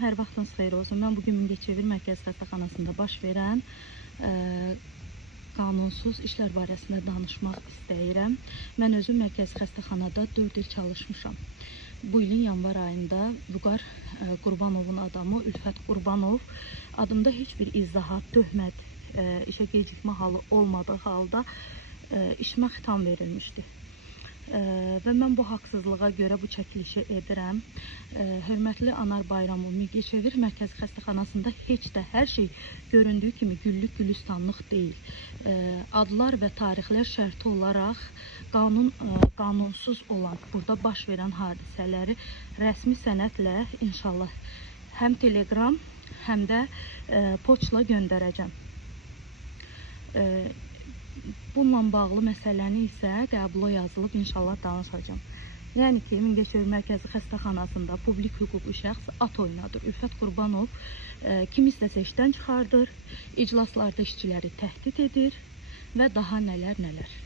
Salam, hər vaxtınız xeyir olsun. Mən bugün Mingəçevir Mərkəzi Xəstəxanasında baş verən qanunsuz işlər barəsində danışmaq istəyirəm. Mən özüm Mərkəzi Xəstəxanada 4 il çalışmışam. Bu ilin yanvar ayında Vüqar Qurbanovun adamı Ülfət Qurbanov adımda heç bir izahat, töhmət, işə gecikmə halı olmadığı halda işimə xitam verilmişdi. Və mən bu haqsızlığa görə bu çəkilişi edirəm. Hörmətli Anar Bayramov, Mingəçevir Mərkəzi Xəstəxanasında heç də hər şey göründüyü kimi güllük gülistanlıq deyil. Adlar və tarixlər şərti olaraq qanunsuz olan burada baş verən hadisələri rəsmi sənədlə inşallah həm Telegram, həm də poçtla göndərəcəm. Bununla bağlı məsələni isə qəbula yazılıb inşallah danışacağım. Yəni ki, Mingəçevir Mərkəzi Xəstəxanasında publik hüquqi şəxs at oynadır. Ülfət Qurbanov kimi istəsə işdən çıxardır, iclaslarda işçiləri təhdid edir və daha nələr.